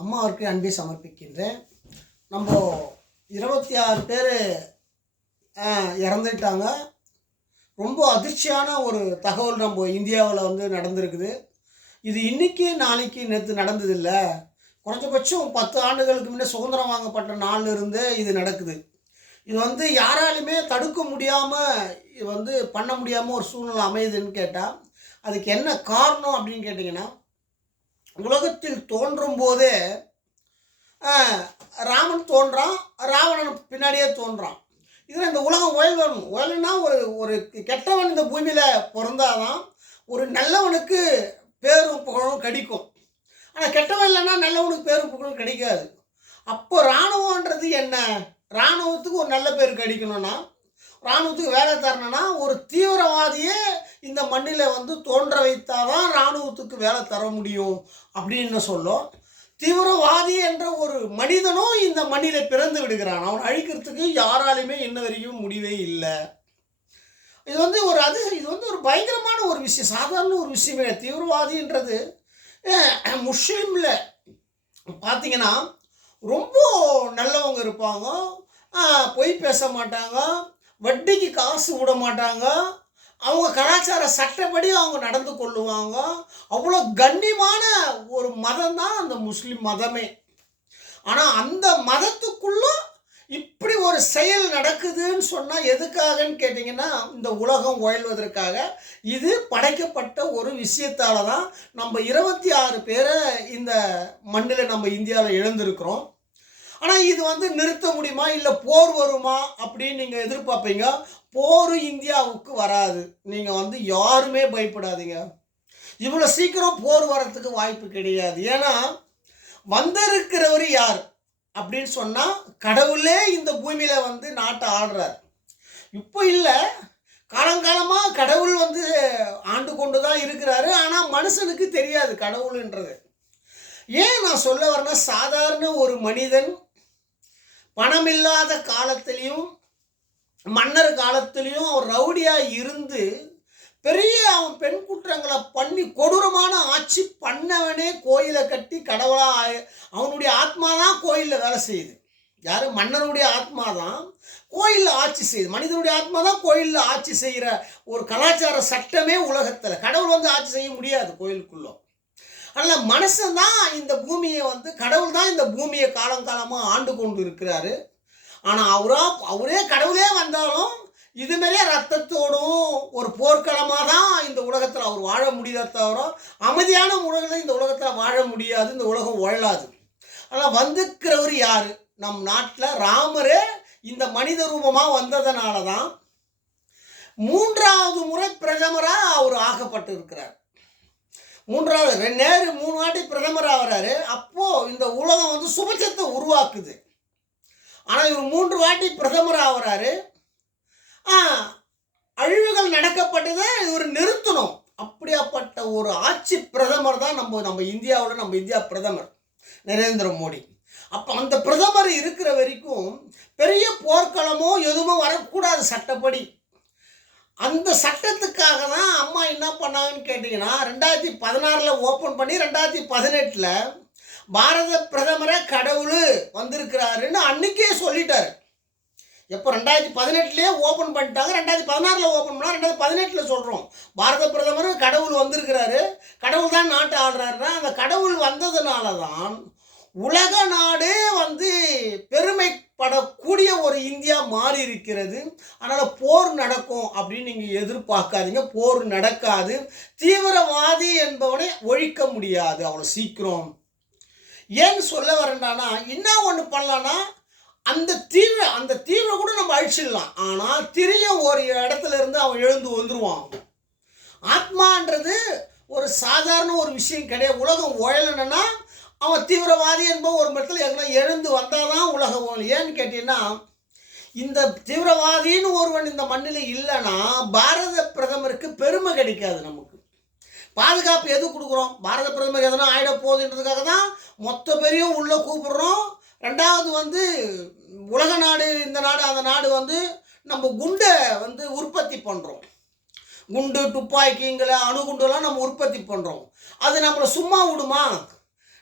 அம்மாவிற்கு அன்பை சமர்ப்பிக்கின்றேன். நம்ம 26 பேர் இறந்துட்டாங்க. ரொம்ப அதிர்ச்சியான ஒரு தகவல் நம்ம இந்தியாவில் நடந்திருக்குது. இது இன்றைக்கி நாளைக்கு நேற்று நடந்ததில்லை. குறைஞ்சபட்சம் 10 ஆண்டுகளுக்கு முன்னே சுதந்திரம் வாங்கப்பட்ட நாளிலிருந்தே இது நடக்குது. இது யாராலுமே தடுக்க முடியாமல், இது பண்ண முடியாமல் ஒரு சூழ்நிலை அமையுதுன்னு கேட்டால் அதுக்கு என்ன காரணம் அப்படின்னு கேட்டிங்கன்னா, உலகத்தில் தோன்றும் போதே ராமன் தோன்றான், ராவணன் பின்னாடியே தோன்றான். இதில் இந்த உலகம் உயர்வணும். உயர்வுனா ஒரு கெட்டவன் இந்த பூமியில் பிறந்தாதான் ஒரு நல்லவனுக்கு பேரும் புகழும் கிடைக்கும். ஆனால் கெட்டவன் இல்லைன்னா நல்லவனுக்கு பேரும் புகழும் கிடைக்காது. அப்போ இராணுவன்றது என்ன? இராணுவத்துக்கு ஒரு நல்ல பேர் கிடைக்கணும்னா, இராணுவத்துக்கு வேலை தரணும்னா, ஒரு தீவிரவாதியே இந்த மண்ணில் தோன்ற வைத்தாதான் இராணுவத்துக்கு வேலை தர முடியும் அப்படின்னு சொல்லும். தீவிரவாதி என்ற ஒரு மனிதனும் இந்த மண்ணில் பிறந்து விடுகிறான். அவன் அழிக்கிறதுக்கு யாராலுமே இன்ன வரையும் முடிவே இல்லை. இது ஒரு பயங்கரமான ஒரு விஷயம், சாதாரண ஒரு விஷயமே. தீவிரவாதின்றது முஸ்லீமில் பார்த்தீங்கன்னா ரொம்ப நல்லவங்க இருப்பாங்க, பொய் பேச மாட்டாங்க, வட்டிக்கு காசு விட மாட்டாங்க, அவங்க கலாச்சார சட்டப்படி அவங்க நடந்து கொள்ளுவாங்க. அவ்வளோ கண்ணியமான ஒரு மதம் தான் அந்த முஸ்லீம் மதமே. ஆனால் அந்த மதத்துக்குள்ள இப்படி ஒரு செயல் நடக்குதுன்னு சொன்னால் எதுக்காகன்னு கேட்டிங்கன்னா, இந்த உலகம் உயல்வதற்காக. இது படைக்கப்பட்ட ஒரு விஷயத்தால் தான் நம்ம 26 பேரை இந்த மண்ணில் நம்ம இந்தியாவில் இழந்திருக்கிறோம். ஆனால் இது நிறுத்த முடியுமா, இல்லை போர் வருமா அப்படின்னு நீங்கள் எதிர்பார்ப்பீங்க. போர் இந்தியாவுக்கு வராது. நீங்கள் யாருமே பயப்படாதீங்க. இவ்வளோ சீக்கிரம் போர் வரத்துக்கு வாய்ப்பு கிடையாது. ஏன்னா வந்திருக்கிறவர் யார் அப்படின்னு சொன்னால், கடவுளே இந்த பூமியில் நாட்டை ஆடுறார். இப்போ இல்லை, காலங்காலமாக கடவுள் ஆண்டு கொண்டு தான் இருக்கிறாரு. ஆனால் மனுஷனுக்கு தெரியாது கடவுள்ன்றது. ஏன் நான் சொல்ல வரேன்னா, சாதாரண ஒரு மனிதன் பணமில்லாத காலத்திலையும் மன்னர் காலத்திலையும் அவன் ரவுடியாக இருந்து பெரிய அவன் பெண் குற்றங்களை பண்ணி கொடூரமான ஆட்சி பண்ணவனே கோயிலை கட்டி கடவுளாக அவனுடைய ஆத்மா தான் கோயிலில் வேலை செய்யுது. யார்? மன்னனுடைய ஆத்மா தான் கோயிலில் ஆட்சி செய்யுது. மனிதனுடைய ஆத்மா தான் கோயிலில் ஆட்சி செய்கிற ஒரு கலாச்சார சட்டமே உலகத்தில். கடவுள் ஆட்சி செய்ய முடியாது கோயிலுக்குள்ளே. அதனால் மனுஷன் தான் இந்த பூமியை கடவுள் தான் இந்த பூமியை காலங்காலமாக ஆண்டு கொண்டு இருக்கிறாரு. ஆனால் அவரே கடவுளே வந்தாலும் இதுமாரியே ரத்தத்தோடும் ஒரு போர்க்களமாக தான் இந்த உலகத்தில் அவர் வாழ முடியாத தவிர அமைதியான முறையில் இந்த உலகத்தில் வாழ முடியாது. இந்த உலகம் உழலாது. ஆனால் வந்திருக்கிறவர் யார்? நம் நாட்டில் ராமரே இந்த மனித ரூபமாக வந்ததுனால தான் 3வது முறை பிரதமராக அவர் ஆக்கப்பட்டு இருக்கிறார். 3வது நேரு 3 வாட்டி பிரதமர் ஆகிறாரு. அப்போது இந்த உலகம் சுபட்சத்தை உருவாக்குது. ஆனால் இவர் 3 வாட்டி பிரதமர் ஆகிறாரு. அழிவுகள் நடக்கப்பட்டதை இவர் நிறுத்தணும். அப்படியாப்பட்ட ஒரு ஆட்சி பிரதமர் தான் நம்ம இந்தியாவில் நம்ம இந்தியா பிரதமர் நரேந்திர மோடி. அப்போ அந்த பிரதமர் இருக்கிற வரைக்கும் பெரிய போர்க்களமோ எதுவுமோ வரக்கூடாது சட்டப்படி. அந்த சட்டத்துக்காக தான் அம்மா என்ன பண்ணாங்கன்னு கேட்டிங்கன்னா, 2016 ஓப்பன் பண்ணி 2018 பாரத பிரதமரை கடவுள் வந்திருக்கிறாருன்னு அன்றைக்கே சொல்லிட்டார். எப்போ 2018 ஓப்பன் பண்ணிட்டாங்க, 2016 ஓப்பன் பண்ணால் 2018 சொல்கிறோம் பாரத பிரதமர் கடவுள் வந்திருக்கிறாரு, கடவுள் தான் நாட்டை ஆடுறாருன்னா, அந்த கடவுள் வந்ததுனால தான் உலக நாடே பெருமைப்படக்கூடிய ஒரு இந்தியா மாறி இருக்கிறது. அதனால் போர் நடக்கும் அப்படின்னு நீங்கள் எதிர்பார்க்காதீங்க. போர் நடக்காது. தீவிரவாதி என்பவனை ஒழிக்க முடியாது அவ்வளோ சீக்கிரம். ஏன்னு சொல்ல வரேன்டானா, என்ன ஒன்று பண்ணலான்னா, அந்த தீவிர கூட நம்ம அழிச்சிடலாம். ஆனால் திரியும் ஒரு இடத்துல இருந்து அவன் எழுந்து வந்துடுவான். ஆத்மான்றது ஒரு சாதாரண ஒரு விஷயம் கிடையாது. உலகம் உழலணுன்னா அவன் தீவிரவாதி என்பவன் ஒரு இடத்துல எங்கன்னா எழுந்து வந்தால் தான் உலகம் உழலும். ஏன்னு கேட்டீங்கன்னா, இந்த தீவிரவாதின்னு ஒருவன் இந்த மண்ணில் இல்லைன்னா பாரத பிரதமருக்கு பெருமை கிடைக்காது. நமக்கு பாதுகாப்பு எது கொடுக்குறோம்? பாரத பிரதமர் எதனா ஆகிட போகுதுன்றதுக்காக தான் மொத்த பேரையும் உள்ளே கூப்பிடுறோம். 2வது உலக நாடு, இந்த நாடு, அந்த நாடு நம்ம குண்டை உற்பத்தி பண்ணுறோம். குண்டு, துப்பாக்கிங்களை, அணுகுண்டுலாம் நம்ம உற்பத்தி பண்ணுறோம். அது நம்மளை சும்மா விடுமா?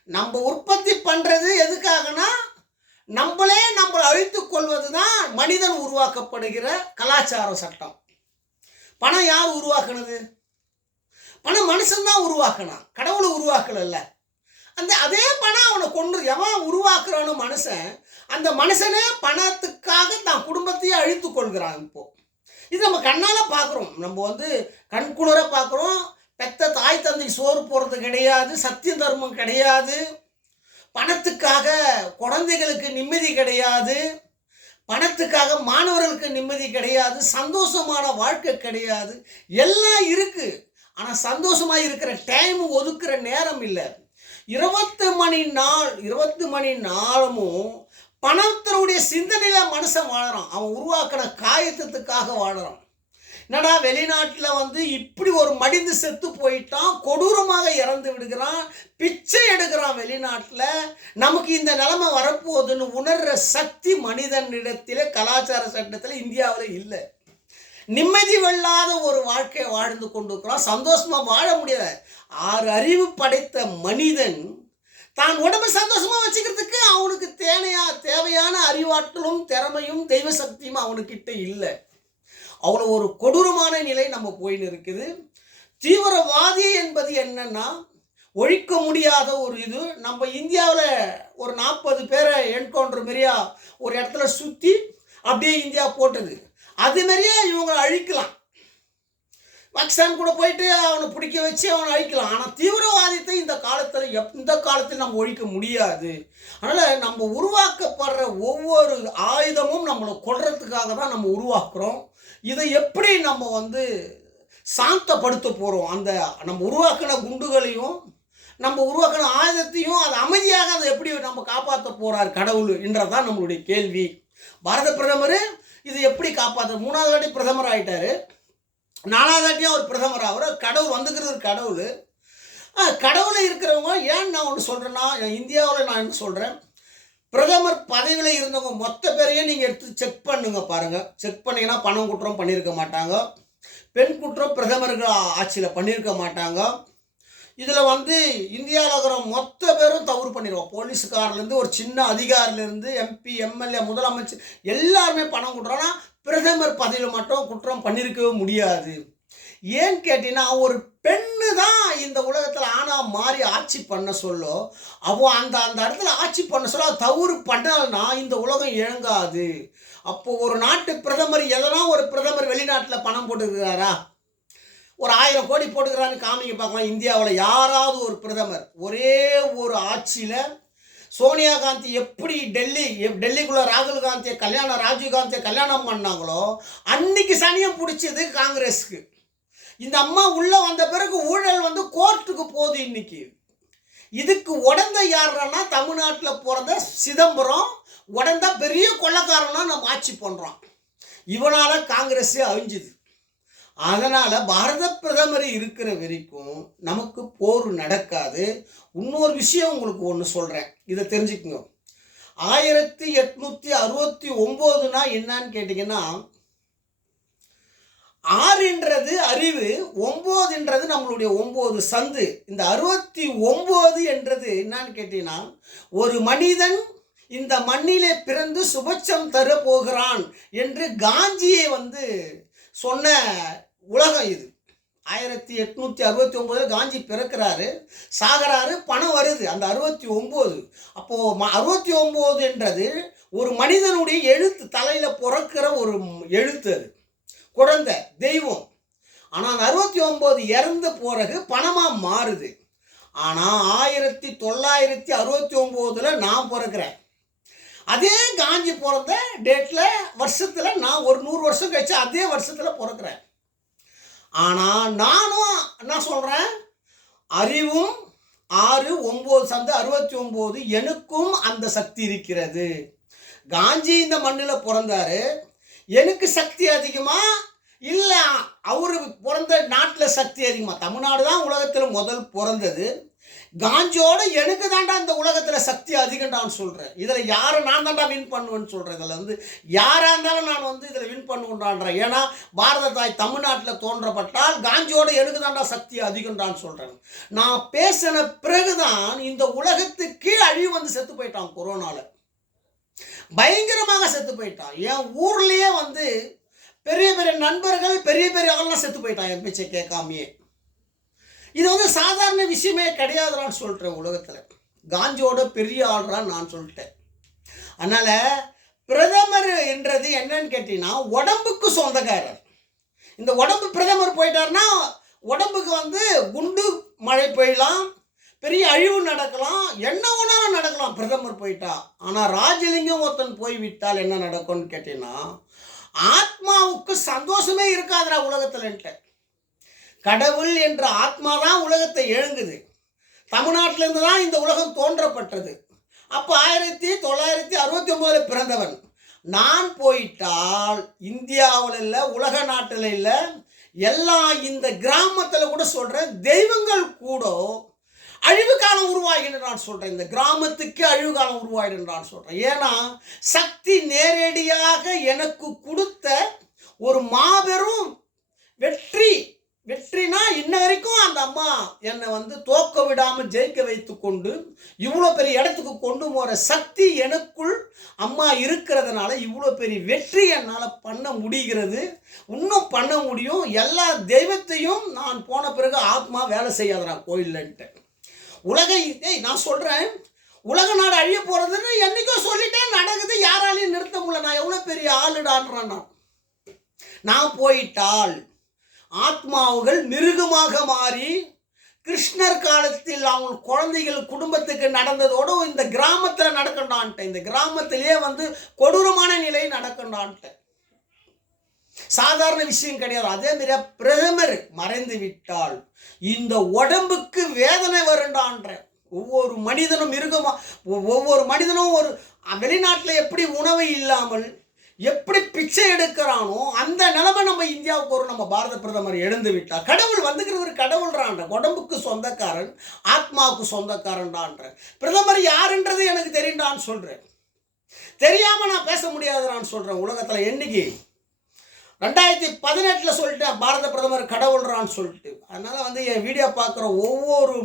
நம்ம உற்பத்தி பண்ணுறது எதுக்காகனா நம்மளே நம்மளை அழித்துக் கொள்வது தான் மனிதன் உருவாக்கப்படுகிற கலாச்சார சட்டம். பணம் யார் உருவாக்குனது? பணம் மனுஷன்தான் உருவாக்கினான், கடவுளை உருவாக்கல. அதே பணம் அவனை கொண்டு எவன் உருவாக்குறான்னு மனுஷன், அந்த மனுஷனே பணத்துக்காக தான் குடும்பத்தையே அழித்து கொள்கிறான். இப்போ இது நம்ம கண்ணால் பார்க்குறோம், நம்ம கண்குளிர பார்க்குறோம். பெத்த தாய் தந்தை சோறு போடுறது கிடையாது, சத்திய தர்மம் கிடையாது, பணத்துக்காக குழந்தைகளுக்கு நிம்மதி கிடையாது, பணத்துக்காக மாணவர்களுக்கு நிம்மதி கிடையாது, சந்தோஷமான வாழ்க்கை கிடையாது. எல்லாம் இருக்குது, ஆனால் சந்தோஷமாக இருக்கிற டைம் ஒதுக்குற நேரம் இல்லை. 20 மணி நாளமும் பணத்தினுடைய சிந்தனையில் மனுஷன் வாழறான். அவன் உருவாக்கின காயத்துக்காக வாழறான். என்னடா வெளிநாட்டில் இப்படி ஒரு மடிந்து செத்து போயிட்டான், கொடூரமாக இறந்து விடுகிறான், பிச்சை எடுக்கிறான் வெளிநாட்டில். நமக்கு இந்த நிலைமை வரப்போகுதுன்னு உணர்கிற சக்தி மனிதனிடத்தில் கலாச்சார சட்டத்தில் இந்தியாவில் இல்லை. நிம்மதி வெல்லாத ஒரு வாழ்க்கையை வாழ்ந்து கொண்டிருக்கிறான், சந்தோஷமாக வாழ முடியல. 6 அறிவு படைத்த மனிதன் தான் உடம்பை சந்தோஷமாக வச்சுக்கிறதுக்கு அவனுக்கு தேவையான அறிவாற்றலும் திறமையும் தெய்வ சக்தியும் அவனுக்கிட்ட இல்லை. அவ்வளோ ஒரு கொடூரமான நிலை நம்ம போயின்னு இருக்குது. தீவிரவாதி என்பது என்னன்னா ஒழிக்க முடியாத ஒரு இது. நம்ம இந்தியாவில் ஒரு 40 பேரை என்கவுண்டர் மாரியா ஒரு இடத்துல சுற்றி அப்படியே இந்தியா போட்டது. அது மாதிரியே இவங்க அழிக்கலாம். பாகிஸ்தான் கூட போயிட்டு அவனை பிடிக்க வச்சு அவனை அழிக்கலாம். ஆனால் தீவிரவாதத்தை இந்த காலத்தில் நம்ம ஒழிக்க முடியாது. அதனால் நம்ம உருவாக்கப்படுற ஒவ்வொரு ஆயுதமும் நம்மளை கொல்றதுக்காக தான் நம்ம உருவாக்குறோம். இதை எப்படி நம்ம சாந்தப்படுத்த போகிறோம்? அந்த நம்ம உருவாக்கின குண்டுகளையும் நம்ம உருவாக்கின ஆயுதத்தையும் அது அமைதியாக அதை எப்படி நம்ம காப்பாற்ற போகிறார் கடவுள் என்றதான் நம்மளுடைய கேள்வி. பாரத பிரதமர் இது எப்படி காப்பாற்ற 3வது வாட்டி பிரதமர் ஆகிட்டார், 4வது வாட்டியும் அவர் பிரதமர் ஆகிற கடவுள் வந்துக்கிறது கடவுள். கடவுளை இருக்கிறவங்க ஏன் நான் ஒன்று சொல்கிறேன்னா, இந்தியாவில் நான் என்ன சொல்கிறேன், பிரதமர் பதவியில் இருந்தவங்க மொத்த பேரையும் நீங்கள் எடுத்து செக் பண்ணுங்க, பாருங்கள். செக் பண்ணிங்கன்னா பணம் குற்றம் பண்ணியிருக்க மாட்டாங்க, பெண் குற்றம் பிரதமர்கள் ஆட்சியில் பண்ணியிருக்க மாட்டாங்க. இதில் இந்தியாவில் இருக்கிற மொத்த பேரும் தவறு பண்ணிடுவோம். போலீஸுக்காரிலேருந்து ஒரு சின்ன அதிகாரிலேருந்து எம்பி எம்எல்ஏ முதலமைச்சர் எல்லாருமே பணம் குற்றம்னா பிரதமர் பதவியில் மட்டும் குற்றம் பண்ணியிருக்கவே முடியாது. ஏன்னு கேட்டீங்கன்னா ஒரு பெண்ணு தான் இந்த உலகத்தில் ஆனால் மாறி ஆட்சி பண்ண சொல்லோ, அவன் அந்த இடத்துல ஆட்சி பண்ண சொல்ல தவறு பண்ணால்னா இந்த உலகம் இயங்காது. அப்போது ஒரு நாட்டு பிரதமர் எதனா ஒரு பிரதமர் வெளிநாட்டில் பணம் போட்டுக்கிறாரா? ஒரு 1000 கோடி போட்டுக்கிறான்னு காமிங்க பார்க்கலாம். இந்தியாவில் யாராவது ஒரு பிரதமர் ஒரே ஒரு ஆட்சியில் சோனியா காந்தி எப்படி டெல்லிக்குள்ளே ராகுல் காந்தியை ராஜீவ் காந்தியை கல்யாணம் பண்ணாங்களோ அன்னைக்கு சனியம் பிடிச்சது காங்கிரஸுக்கு. இந்த அம்மா உள்ளே வந்த பிறகு ஊழல் கோர்ட்டுக்கு போகுது இன்னைக்கு. இதுக்கு உடந்த யாருன்னா தமிழ்நாட்டில் பிறந்த சிதம்பரம் உடந்த பெரிய கொள்ளக்காரனா நம்ம ஆட்சி பண்ணுறோம். இவனால் காங்கிரஸே அழிஞ்சுது. அதனால் பாரத பிரதமர் இருக்கிற வரைக்கும் நமக்கு போர் நடக்காது. இன்னொரு விஷயம் உங்களுக்கு ஒன்று சொல்கிறேன், இதை தெரிஞ்சுக்குங்க. 1869 என்னன்னு கேட்டிங்கன்னா 6ன்றது அறிவு, 9ன்றது நம்மளுடைய 9 சந்து. இந்த 69 என்றது என்னன்னு கேட்டீங்கன்னா ஒரு மனிதன் இந்த மண்ணிலே பிறந்து சுபட்சம் தர போகிறான் என்று காந்தியை சொன்ன உலகம் இது. 1869 காந்தி பிறக்கிறாரு, சாகிறாரு, பணம் வருது அந்த 69. அப்போது 69 என்றது ஒரு மனிதனுடைய எழுத்து, தலையில் பிறக்கிற ஒரு எழுத்து, அது குழந்தை தெய்வம். ஆனால் 69 இறந்த பிறகு பணமாக மாறுது. ஆனால் 1969 நான் பிறக்கிறேன். அதே காந்தி பிறந்த டேட்டில் வருஷத்தில் நான் ஒரு 100 வருஷம் கழிச்சு அதே வருஷத்தில் பிறக்கிறேன். ஆனால் நானும் என்ன சொல்கிறேன், அறிவும் 6, 9 சந்து 69 எனக்கும் அந்த சக்தி இருக்கிறது. காந்தி இந்த மண்ணில் பிறந்தாரு, எனக்கு சக்தி அதிகமா இல்லை அவரு பிறந்த நாட்டில் சக்தி அதிகமாக? தமிழ்நாடு தான் உலகத்தில் முதல் பிறந்தது. காந்தியோட எனக்கு தாண்டா இந்த உலகத்தில் விட சக்தி அதிகம் நான் சொல்கிறேன். இதில் யாரை நான் தான்டா வின் பண்ணுவேன்னு சொல்கிறேன். இதில் வந்து யாராக இருந்தாலும் நான் வந்து இதில் வின் பண்ணுவேன்றான்றேன். ஏன்னா பாரத தாய் தமிழ்நாட்டில் தோன்றப்பட்டால் காந்தியோட எனக்கு தான்டா சக்தி அதிகம் நான் சொல்கிறேன். நான் பேசின பிறகுதான் இந்த உலகத்துக்கே அழிவு வந்து செத்து போயிட்டான். கொரோனாவில் பயங்கரமாக செத்து போயிட்டான். என் ஊர்லேயே வந்து பெரிய பெரிய நண்பர்கள் பெரிய பெரிய ஆள்லாம் செத்து போயிட்டான் என் பேச்சை கேட்காமையே. இது வந்து சாதாரண விஷயமே கிடையாதுன்னு சொல்கிறேன். உலகத்தில் காந்தியோட பெரிய ஆள்றான்னு நான் சொல்லிட்டேன். அதனால் பிரதமர் என்றது என்னன்னு கேட்டீங்கன்னா உடம்புக்கு சொந்தக்காரர். இந்த உடம்பு பிரதமர் போயிட்டார்னா உடம்புக்கு வந்து குண்டு மழை பெய்யலாம், பெரிய அழிவு நடக்கலாம், என்ன ஒன்றாலும் நடக்கலாம் பிரதமர் போயிட்டா. ஆனால் ராஜலிங்கம் ஒருத்தன் போய்விட்டால் என்ன நடக்கும்னு கேட்டீங்கன்னா ஆத்மாவுக்கு சந்தோஷமே இருக்காதுடா உலகத்தில்ன்ட்டு. கடவுள் என்ற ஆத்மா தான் உலகத்தை எழுங்குது. தமிழ்நாட்டிலேருந்து தான் இந்த உலகம் தோன்றப்பட்டது. அப்போ 1969 பிறந்தவன் நான் போயிட்டால் இந்தியாவில் இல்லை, உலக நாட்டில் இல்லை, எல்லா இந்த கிராமத்தில் கூட சொல்கிறேன், தெய்வங்கள் கூட அழிவு காலம் உருவாகின்னு நான் சொல்கிறேன். இந்த கிராமத்துக்கு அழிவு காலம் உருவாகின்னு நான் சொல்கிறேன். ஏன்னா சக்தி நேரடியாக எனக்கு கொடுத்த ஒரு மாபெரும் வெற்றினா இன்ன வரைக்கும் அந்த அம்மா என்னை வந்து தோக்க விடாமல் ஜெயிக்க வைத்து கொண்டு இவ்வளோ பெரிய இடத்துக்கு கொண்டு போகிற சக்தி எனக்குள் அம்மா இருக்கிறதுனால இவ்வளோ பெரிய வெற்றி என்னால் பண்ண முடிகிறது. இன்னும் பண்ண முடியும். எல்லா தெய்வத்தையும் நான் போன பிறகு ஆத்மா வேலை செய்யாதரா கோயில்லன்ட்டு. நான் சொல்கிறேன், உலக நாடு அழிய போகிறதுன்னு என்றைக்கோ சொல்லிட்டேன், நடக்குது. யாராலையும் நிறுத்த முடியல. நான் எவ்வளோ பெரிய ஆளுடான்றேன். நான் போயிட்டால் ஆத்மாவுகள் மிருகமாக மாறி கிருஷ்ணர் காலத்தில் அவங்க குழந்தைகள் குடும்பத்துக்கு நடந்ததோடு இந்த கிராமத்தில் நடக்கண்டான்ட்டு, இந்த கிராமத்திலே வந்து கொடூரமான நிலை நடக்கண்டான்ட்டு. சாதாரண விஷயம் கிடையாது. அதே மாதிரி பிரதமர் மறைந்து விட்டால் இந்த உடம்புக்கு வேதனை வருண்டான்ற. ஒவ்வொரு மனிதனும் ஒவ்வொரு மனிதனும் ஒரு வெளிநாட்டில் எப்படி உணவு இல்லாமல் எப்படி பிச்சை எடுக்கிறானோ அந்த நிலைமை நம்ம இந்தியாவுக்கு ஒரு நம்ம பாரத பிரதமர் எழுந்து விட்டார். கடவுள் வந்துக்கிறவர் கடவுள்றான்ற. உடம்புக்கு சொந்தக்காரன், ஆத்மாவுக்கு சொந்தக்காரன்டான்ற. பிரதமர் யாருன்றது எனக்கு தெரியுண்டான்னு சொல்கிறேன். தெரியாமல் நான் பேச முடியாதுன்னு சொல்கிறேன். உலகத்தில் என்னைக்கு 2018 சொல்லிட்டேன் பாரத பிரதமர் கடவுள்றான்னு சொல்லிட்டு. அதனால் வந்து என் வீடியோ பார்க்குற ஒவ்வொரு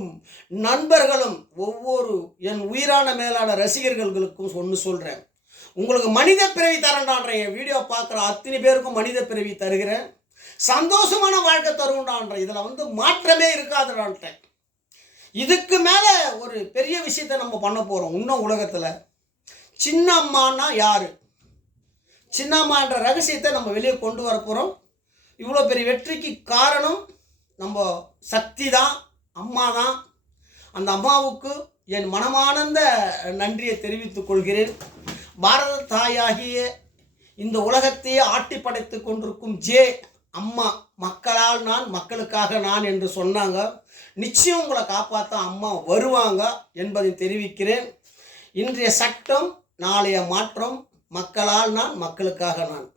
நண்பர்களும் ஒவ்வொரு என் உயிரான மேலான ரசிகர்களுக்கும் ஒன்று சொல்கிறேன், உங்களுக்கு மனித பிறவி தரண்டான்ற. என் வீடியோ பார்க்குற அத்தனை பேருக்கும் மனித பிறவி தருகிறேன், சந்தோஷமான வாழ்க்கை தருண்டான்ற. இதில் வந்து மாற்றமே இருக்காதுடான்ட்டேன். இதுக்கு மேலே ஒரு பெரிய விஷயத்தை நம்ம பண்ண போகிறோம். இன்னும் உலகத்தில் சின்ன அம்மானா யார், சின்ன அம்மான்ற ரகசியத்தை நம்ம வெளியே கொண்டு வர போகிறோம். இவ்வளோ பெரிய வெற்றிக்கு காரணம் நம்ம சக்தி தான், அம்மா தான். அந்த அம்மாவுக்கு என் மனமானந்த நன்றியை தெரிவித்துக் கொள்கிறேன். பாரத தாயாகிய இந்த உலகத்தையே ஆட்டி படைத்து கொண்டிருக்கும் அம்மா, மக்களால் நான் மக்களுக்காக நான் என்று சொன்னாங்க. நிச்சயம் உங்களை காப்பாற்ற அம்மா வருவாங்க என்பதை தெரிவிக்கிறேன். இன்றைய சட்டம் நாளைய மாற்றம். மக்களால் நான் மக்களுக்காக நான்.